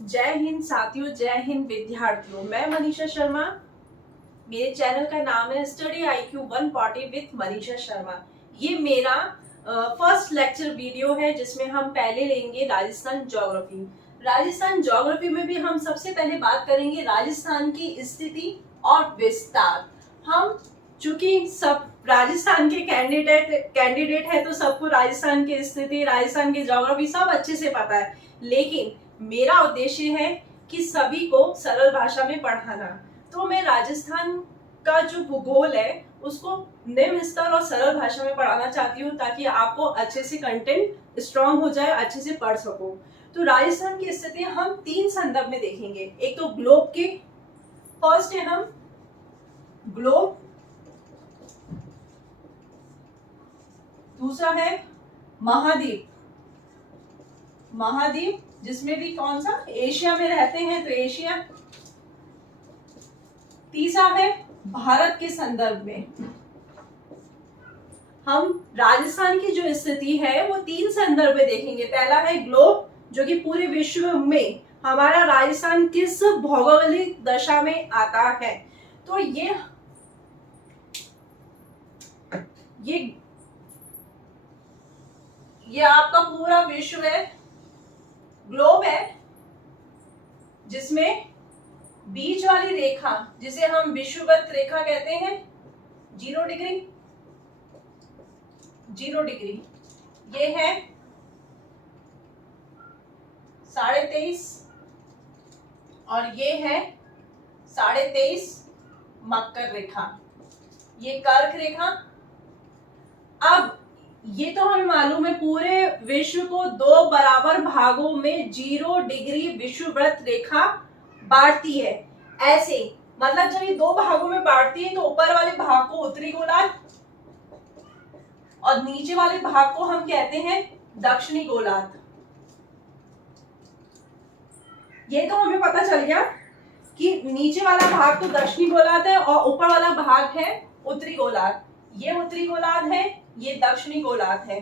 जय हिंद साथियों, जय हिंद विद्यार्थियों। मैं मनीषा शर्मा। मेरे चैनल का नाम है study IQ 140 with Manisha Sharma. ये मेरा फर्स्ट लेक्चर वीडियो है जिसमें हम पहले लेंगे राजस्थान ज्योग्राफी। राजस्थान ज्योग्राफी में भी हम सबसे पहले बात करेंगे राजस्थान की स्थिति और विस्तार। हम चूंकि सब राजस्थान के कैंडिडेट है तो सबको राजस्थान की स्थिति, राजस्थान की ज्योग्राफी सब अच्छे से पता है, लेकिन मेरा उद्देश्य है कि सभी को सरल भाषा में पढ़ाना। तो मैं राजस्थान का जो भूगोल है उसको निम्न स्तर और सरल भाषा में पढ़ाना चाहती हूँ ताकि आपको अच्छे से कंटेंट स्ट्रांग हो जाए, अच्छे से पढ़ सको। तो राजस्थान की स्थिति हम 3 संदर्भ में देखेंगे। एक तो ग्लोब के, फर्स्ट है हम ग्लोब, दूसरा है महाद्वीप, महाद्वीप जिसमें भी कौन सा एशिया में रहते हैं तो एशिया, तीसरा है भारत के संदर्भ में। हम राजस्थान की जो स्थिति है वो 3 संदर्भ में देखेंगे। पहला है ग्लोब, जो कि पूरे विश्व में हमारा राजस्थान किस भौगोलिक दशा में आता है। तो ये आपका पूरा विश्व है, ग्लोब है, जिसमें बीच वाली रेखा जिसे हम विषुवत रेखा कहते हैं 0 डिग्री, 0 डिग्री, ये है 23.5 और ये है 23.5 मकर रेखा, ये कर्क रेखा। अब ये तो हमें मालूम है पूरे विश्व को 2 बराबर भागों में 0 डिग्री विषुवृत्त रेखा बांटती है। ऐसे मतलब जब ये 2 भागों में बांटती है तो ऊपर वाले भाग को उत्तरी गोलार्ध और नीचे वाले भाग को हम कहते हैं दक्षिणी गोलार्ध। ये तो हमें पता चल गया कि नीचे वाला भाग तो दक्षिणी गोलार्ध है और ऊपर वाला भाग है उत्तरी गोलार्ध। ये उत्तरी गोलार्ध है, ये दक्षिणी गोलार्ध है।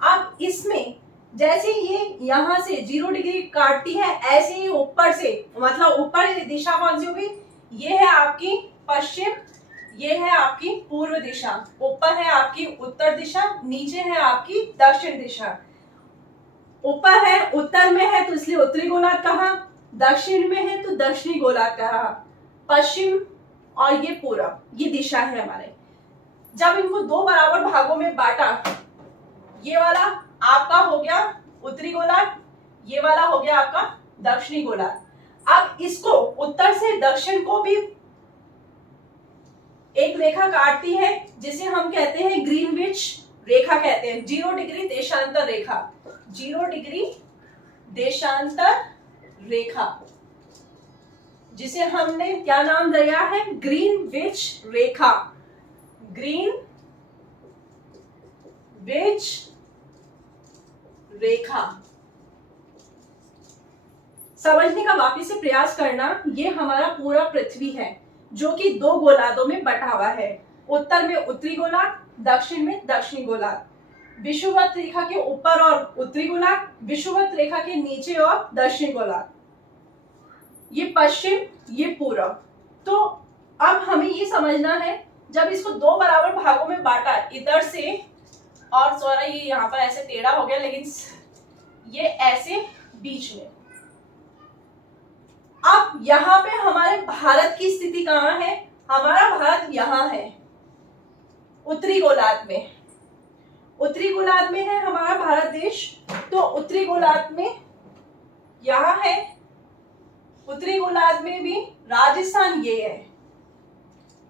अब इसमें जैसे ये यहां से 0 डिग्री काटती है, ऐसे ही ऊपर से, मतलब ऊपर दिशा कौन सी होगी, ये है आपकी पश्चिम, ये है आपकी पूर्व दिशा, ऊपर है आपकी उत्तर दिशा, नीचे है आपकी दक्षिण दिशा। ऊपर है उत्तर में है तो इसलिए उत्तरी गोलार्ध कहा, दक्षिण में है तो दक्षिणी गोलार्ध कहा, पश्चिम और ये पूरब, ये दिशा है हमारे। जब इनको 2 बराबर भागों में बांटा, ये वाला आपका हो गया उत्तरी गोलार्ध, ये वाला हो गया आपका दक्षिणी गोलार्ध। अब इसको उत्तर से दक्षिण को भी एक रेखा काटती है जिसे हम कहते हैं ग्रीनविच रेखा कहते हैं, 0 डिग्री देशांतर रेखा, 0 डिग्री देशांतर रेखा, जिसे हमने क्या नाम दिया है, ग्रीनविच रेखा, ग्रीनविच रेखा। समझने का वापिस से प्रयास करना। ये हमारा पूरा पृथ्वी है जो कि 2 गोलार्धों में बटा हुआ है, उत्तर में उत्तरी गोलार्ध, दक्षिण में दक्षिणी गोलार्ध। विषुवत रेखा के ऊपर और उत्तरी गोलार्ध, विषुवत रेखा के नीचे और दक्षिणी गोलार्ध। ये पश्चिम, ये पूरब। तो अब हमें ये समझना है, जब इसको 2 बराबर भागों में बांटा, इधर से, और सॉरी ये यहाँ पर ऐसे टेढ़ा हो गया, लेकिन ये ऐसे बीच में। अब यहाँ पे हमारे भारत की स्थिति कहाँ है, हमारा भारत यहाँ है उत्तरी गोलार्ध में, उत्तरी गोलार्ध में है हमारा भारत देश। तो उत्तरी गोलार्ध में यहाँ है, उत्तरी गोलार्ध में भी राजस्थान ये है।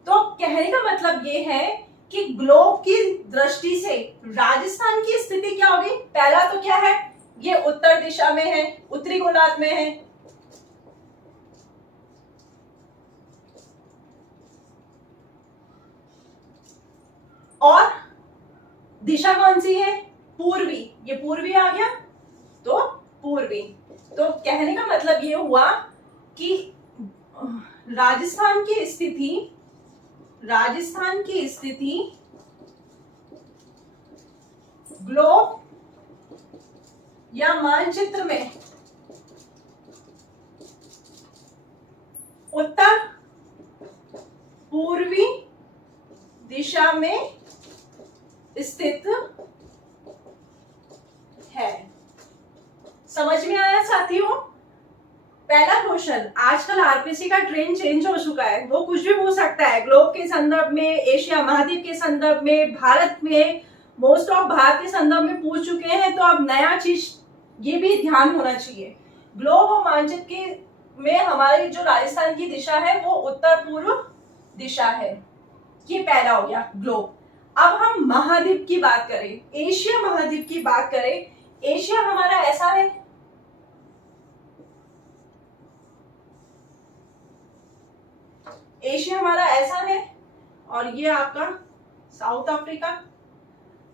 तो कहने का मतलब ये है कि ग्लोब की दृष्टि से राजस्थान की स्थिति क्या होगी। पहला तो क्या है, ये उत्तर दिशा में है, उत्तरी गोलार्ध में है, और दिशा कौन सी है, पूर्वी, ये पूर्वी आ गया तो पूर्वी। तो कहने का मतलब ये हुआ कि राजस्थान की स्थिति ग्लोब या मानचित्र में उत्तर पूर्वी दिशा में स्थित है। समझ में आया साथियों? पहला क्वेश्चन, आजकल आरपीसी का ट्रेंड चेंज हो चुका है, वो कुछ भी हो सकता है, ग्लोब के संदर्भ में, एशिया महाद्वीप के संदर्भ में, भारत में, मोस्ट ऑफ भारत के संदर्भ में पूछ चुके हैं। तो अब नया चीज ये भी ध्यान होना चाहिए, ग्लोब और मानचित्र में हमारी जो राजस्थान की दिशा है वो उत्तर पूर्व दिशा है। ये पहला हो गया ग्लोब। अब हम महाद्वीप की बात करें, एशिया महाद्वीप की बात करें, एशिया हमारा ऐसा है, एशिया हमारा ऐसा है और ये आपका साउथ अफ्रीका।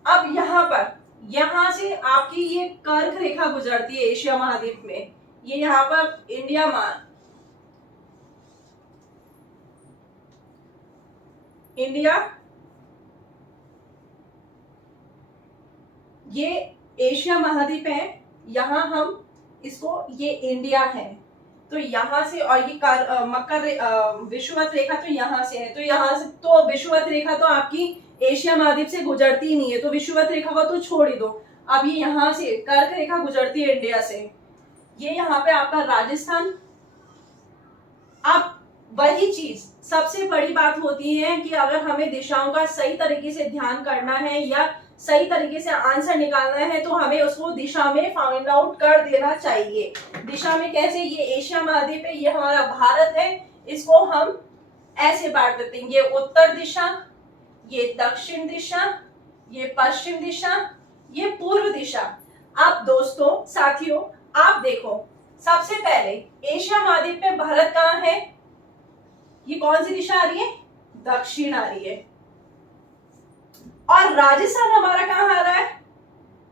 अब यहां से आपकी ये कर्क रेखा गुजरती है एशिया महाद्वीप में, ये यहां पर इंडिया, ये एशिया महाद्वीप है, यहां हम इसको, ये इंडिया है। तो यहां से, और ये मकर विषुवत रेखा तो यहां से है, तो यहां से तो विषुवत रेखा तो आपकी एशिया महाद्वीप से गुजरती ही नहीं है, तो विषुवत रेखा को तो छोड़ ही दो। अब ये यहां से कर्क रेखा गुजरती है इंडिया से, ये यहाँ पे आपका राजस्थान। अब वही चीज सबसे बड़ी बात होती है कि अगर हमें दिशाओं का सही तरीके से ध्यान करना है या सही तरीके से आंसर निकालना है तो हमें उसको दिशा में फाइंड आउट कर देना चाहिए। दिशा में कैसे? ये एशिया महाद्वीप है, ये हमारा भारत है, इसको हम ऐसे बांट देते हैं, ये उत्तर दिशा, ये दक्षिण दिशा, ये पश्चिम दिशा, ये पूर्व दिशा। अब दोस्तों साथियों आप देखो, सबसे पहले एशिया महाद्वीप में भारत कहाँ है? ये कौन सी दिशा आ रही है? दक्षिण आ रही है। और राजस्थान हमारा कहाँ आ रहा है?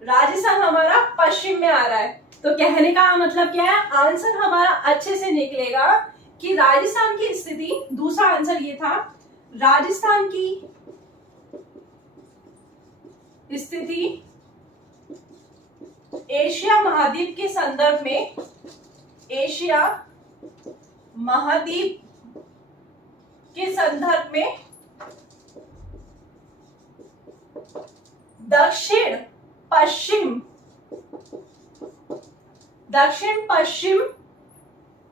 राजस्थान हमारा पश्चिम में आ रहा है। तो कहने का मतलब क्या है? आंसर हमारा अच्छे से निकलेगा कि राजस्थान की स्थिति, दूसरा आंसर ये था, राजस्थान की स्थिति एशिया महाद्वीप के संदर्भ में, एशिया महाद्वीप के संदर्भ में दक्षिण पश्चिम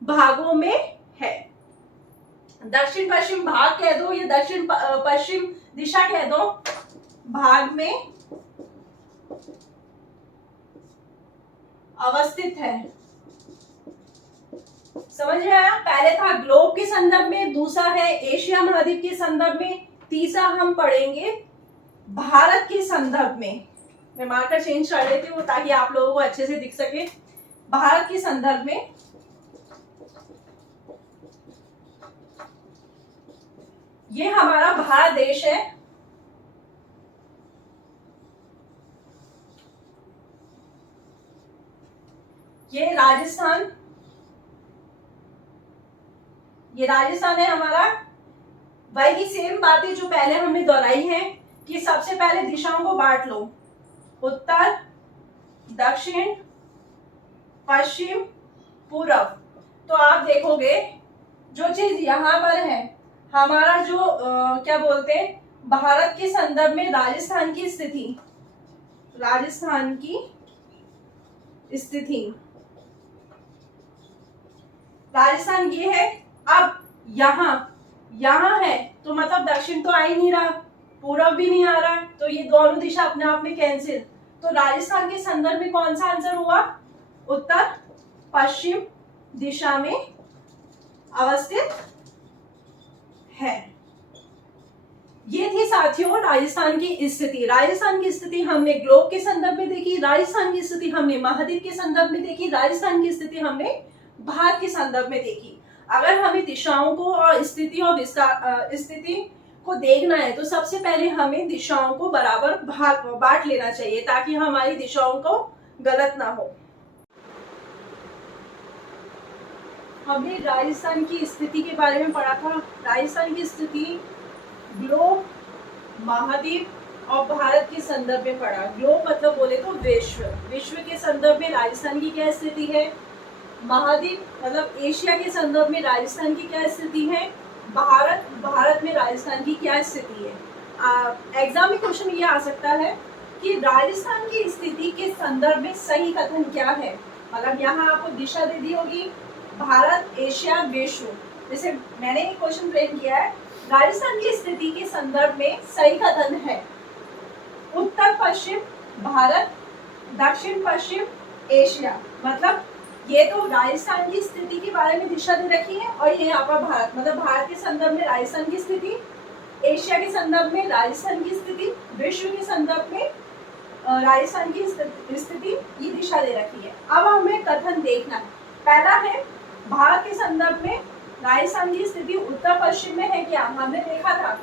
भागों में है। दक्षिण पश्चिम भाग कह दो या दक्षिण पश्चिम दिशा कह दो, भाग में अवस्थित है। समझ में आया? पहले था ग्लोब के संदर्भ में, दूसरा है एशिया महाद्वीप के संदर्भ में, तीसरा हम पढ़ेंगे भारत के संदर्भ में। मैं मार्कर चेंज कर लेती हूँ ताकि आप लोगों को अच्छे से दिख सके। भारत के संदर्भ में ये हमारा भारत देश है, ये राजस्थान है हमारा। वही सेम बातें जो पहले हमने दोहराई है कि सबसे पहले दिशाओं को बांट लो, उत्तर, दक्षिण, पश्चिम, पूर्व। तो आप देखोगे जो चीज यहाँ पर है, हमारा जो क्या बोलते हैं, भारत के संदर्भ में राजस्थान की स्थिति, राजस्थान ये है। अब यहाँ है तो मतलब दक्षिण तो आ ही नहीं रहा, पूर्व भी नहीं आ रहा, तो ये दोनों दिशा अपने आप में कैंसिल। तो राजस्थान के संदर्भ में कौन सा आंसर हुआ? उत्तर पश्चिम दिशा में अवस्थित है। ये थी साथियों राजस्थान की स्थिति। राजस्थान की स्थिति हमने ग्लोब के संदर्भ में देखी, राजस्थान की स्थिति हमने महाद्वीप के संदर्भ में देखी, राजस्थान की स्थिति हमने भारत के संदर्भ में देखी। अगर हमें दिशाओं को और स्थिति को देखना है तो सबसे पहले हमें दिशाओं को बराबर बांट लेना चाहिए ताकि हमारी दिशाओं को गलत ना हो। हमने राजस्थान की स्थिति के बारे में पढ़ा था। राजस्थान की स्थिति ग्लोब, महाद्वीप और भारत के संदर्भ में पढ़ा। ग्लोब मतलब बोले तो विश्व के संदर्भ में राजस्थान की क्या स्थिति है, महाद्वीप मतलब एशिया के संदर्भ में राजस्थान की क्या स्थिति है, भारत में राजस्थान की क्या स्थिति है। एग्जाम में क्वेश्चन ये आ सकता है कि राजस्थान की स्थिति के संदर्भ में सही कथन क्या है। मतलब यहाँ आपको दिशा दे दी होगी, भारत, एशिया, विश्व। जैसे मैंने एक क्वेश्चन फ्रेम किया है, राजस्थान की स्थिति के संदर्भ में सही कथन है उत्तर पश्चिम भारत, दक्षिण पश्चिम एशिया। मतलब ये तो राजस्थान की स्थिति के बारे में दिशा दे रखी है, और ये यहाँ पर भारत, मतलब भारत के संदर्भ में राजस्थान की स्थिति, एशिया के संदर्भ में राजस्थान की स्थिति, विश्व के संदर्भ में राजस्थान की स्थिति, ये दिशा दे रखी है। अब हमें कथन देखना है। पहला है भारत के संदर्भ में राजस्थान की स्थिति उत्तर पश्चिम में है क्या, हमने देखा था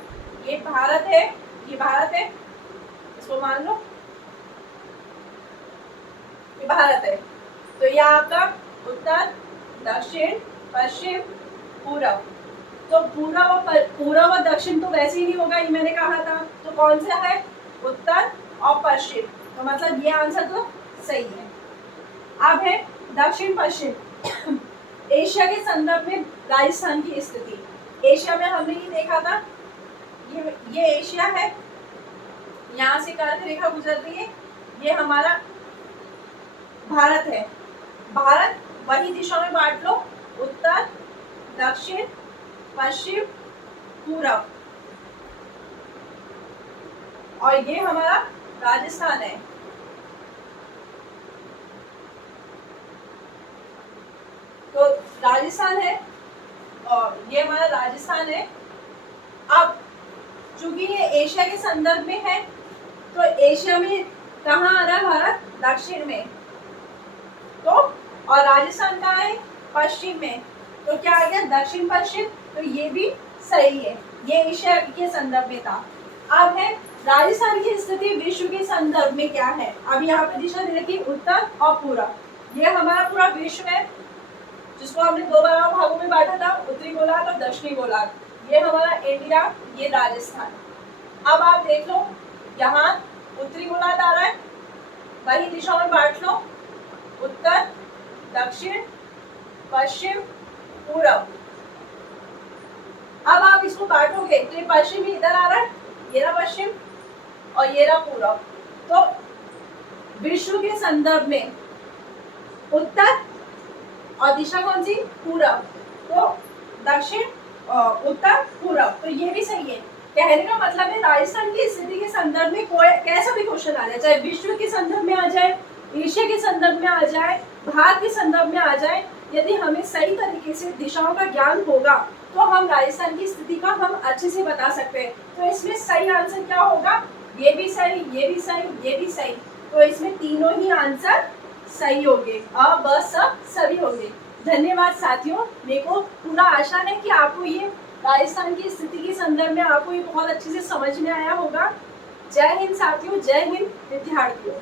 ये भारत है, ये भारत है, इसको मान लो ये भारत है। तो यह आपका उत्तर, दक्षिण, पश्चिम, पूरब। तो पूरब और दक्षिण तो वैसे ही नहीं होगा, ये मैंने कहा था। तो कौन सा है, उत्तर और पश्चिम। तो मतलब ये आंसर तो सही है। अब है दक्षिण पश्चिम एशिया के संदर्भ में राजस्थान की स्थिति। एशिया में हमने ये देखा था, ये एशिया है, यहाँ से कर्क रेखा गुजरती है, ये हमारा भारत है। भारत वही दिशा में बांट लो, उत्तर, दक्षिण, पश्चिम, पूरब, और ये हमारा राजस्थान है। तो राजस्थान है और ये हमारा राजस्थान है। अब चूंकि ये एशिया के संदर्भ में है, तो एशिया में कहाँ आ रहा है भारत, दक्षिण में। तो और राजस्थान कहाँ है, पश्चिम में। तो क्या आ गया, दक्षिण पश्चिम। तो ये भी सही है, ये एशिया के संदर्भ में था। अब है राजस्थान की स्थिति विश्व के संदर्भ में क्या है। अब यहाँ पे दिशा दे रखी उत्तर और पूरब। ये हमारा पूरा विश्व है, जिसको हमने दो बराबर भागों में बांटा था, उत्तरी गोलार्ध और दक्षिणी गोलार्ध। ये हमारा इंडिया, ये राजस्थान। अब आप देख लो, यहाँ उत्तरी गोलार्ध आ रहा है, वही दिशा में बांट लो, उत्तर, दक्षिण, पश्चिम, पूरब। अब आप इसको बांटोगे तो ये पश्चिम इधर आ रहा है, ये रहा पश्चिम और ये रहा पूरब। तो विश्व के संदर्भ में उत्तर और दिशा कौन सी, पूरब। तो दक्षिण, उत्तर, पूरब। तो ये भी सही है। कहने का मतलब है राजस्थान की स्थिति के संदर्भ में कोई कैसा भी क्वेश्चन आ जाए, चाहे विश्व के संदर्भ में आ जाए, एशिया के संदर्भ में आ जाए, भारत के संदर्भ में आ जाए, यदि हमें सही तरीके से दिशाओं का ज्ञान होगा तो हम राजस्थान की स्थिति का हम अच्छे से बता सकते हैं। तो इसमें सही आंसर क्या होगा, ये भी सही, ये भी सही, ये भी सही। तो इसमें तीनों ही आंसर सही होंगे, अ ब स सभी होंगे। धन्यवाद साथियों, मेरे को पूरा आशा है कि आपको ये राजस्थान की स्थिति के संदर्भ में आपको ये बहुत अच्छे से समझ में आया होगा। जय हिंद साथियों, जय हिंद विद्यार्थियों।